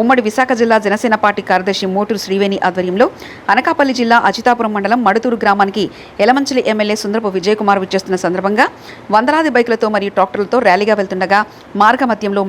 ఉమ్మడి విశాఖ జిల్లా జనసేన పార్టీ కార్యదర్శి మోటూరు శ్రీవేణి ఆధ్వర్యంలో అనకాపల్లి జిల్లా అచితాపురం మండలం మడుతూరు గ్రామానికి యలమంచిలి ఎమ్మెల్యే సుందరపు విజయ్ కుమార్ విచ్చేస్తున్న సందర్భంగా వందలాది బైకులతో మరియు ట్రాక్టర్లతో ర్యాలీగా వెళ్తుండగా మార్గమధ్యంలో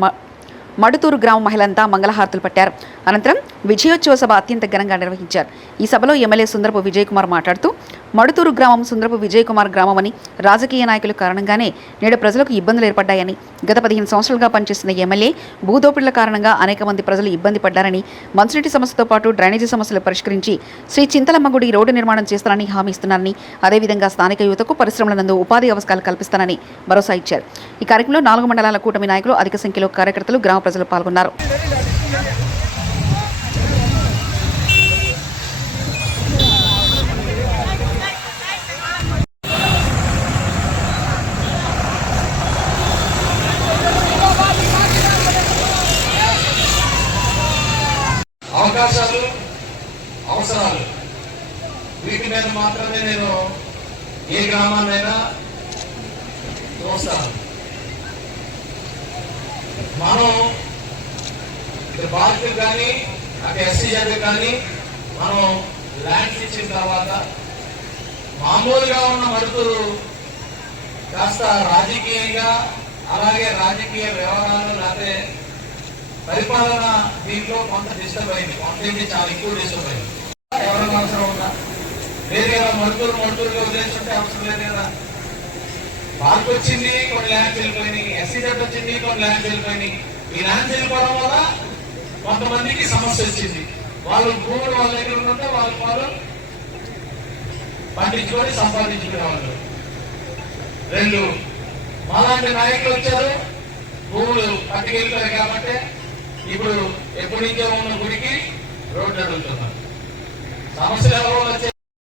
మడుతూరు గ్రామ మహిళంతా మంగళహారతులు పట్టారు. అనంతరం విజయోత్సవ సభ అత్యంత ఘనంగా నిర్వహించారు. ఈ సభలో ఎమ్మెల్యే సుందరపు విజయ్ కుమార్ మాట్లాడుతూ మడుతూరు గ్రామం సుందరపు విజయ్ కుమార్ గ్రామమని, రాజకీయ నాయకుల కారణంగానే నేడు ప్రజలకు ఇబ్బందులు ఏర్పడ్డాయని, గత 15 సంవత్సరాలుగా పనిచేస్తున్న ఎమ్మెల్యే భూదోపిళ్ల కారణంగా అనేక మంది ప్రజలు ఇబ్బంది పడ్డారని, మంచినీటి సమస్యతో పాటు డ్రైనేజీ సమస్యలు పరిష్కరించి శ్రీ చింతలమ్మ గుడి రోడ్డు నిర్మాణం చేస్తానని హామీ ఇస్తున్నారని, అదేవిధంగా స్థానిక యువతకు పరిశ్రమల నందు ఉపాధి అవకాశాలు కల్పిస్తానని భరోసా ఇచ్చారు. ఈ కార్యక్రమంలో 4 మండలాల కూటమి నాయకులు, అధిక సంఖ్యలో కార్యకర్తలు, గ్రామ ప్రజలు పాల్గొన్నారు. అవకాశాలు, అవసరాలు వీటి మీద మాత్రమే నేను ఏ గ్రామాన్నైనా చూస్తాను. మనం బాధితులు కానీ అటు ఎస్సీజెడ్ కానీ మనం ల్యాండ్స్ ఇచ్చిన తర్వాత మామూలుగా ఉన్న మడుతూరు కాస్త రాజకీయంగా, అలాగే రాజకీయ వ్యవహారాలు లేకపోతే పరిపాలన దీంట్లో కొంత డిస్టర్బ్ అయింది. కొంత చాలా ఎక్కువ డిస్టర్బ్ అయింది. ఎవరైనా అవసరం ఉందా? లేదు కదా, మడుతూరుగా వదిలేస్తుంటే అవసరం లేదు కదా. వాళ్ళకి వచ్చింది కొన్ని ల్యాండ్స్ వెళ్ళిపోయినాయి, ఎస్సీజెడ్ వచ్చింది కొన్ని ల్యాండ్స్ వెళ్ళిపోయినాయి. ఈ ల్యాండ్స్ వెళ్ళిపోవడం వల్ల కొంతమందికి సమస్య వచ్చింది. వాళ్ళు భూములు వాళ్ళ దగ్గర ఉంటే వాళ్ళు పండించుకొని సంపాదించుకునే వాళ్ళు. 2 మాలాంటి నాయకులు వచ్చారు, భూములు పట్టుకెళ్ళిపోయారు కాబట్టి ఇప్పుడు ఎప్పటి నుంచో ఉన్న గుడికి రోడ్డు అడుగుతున్నారు. సమస్యలు ఎవరో వచ్చే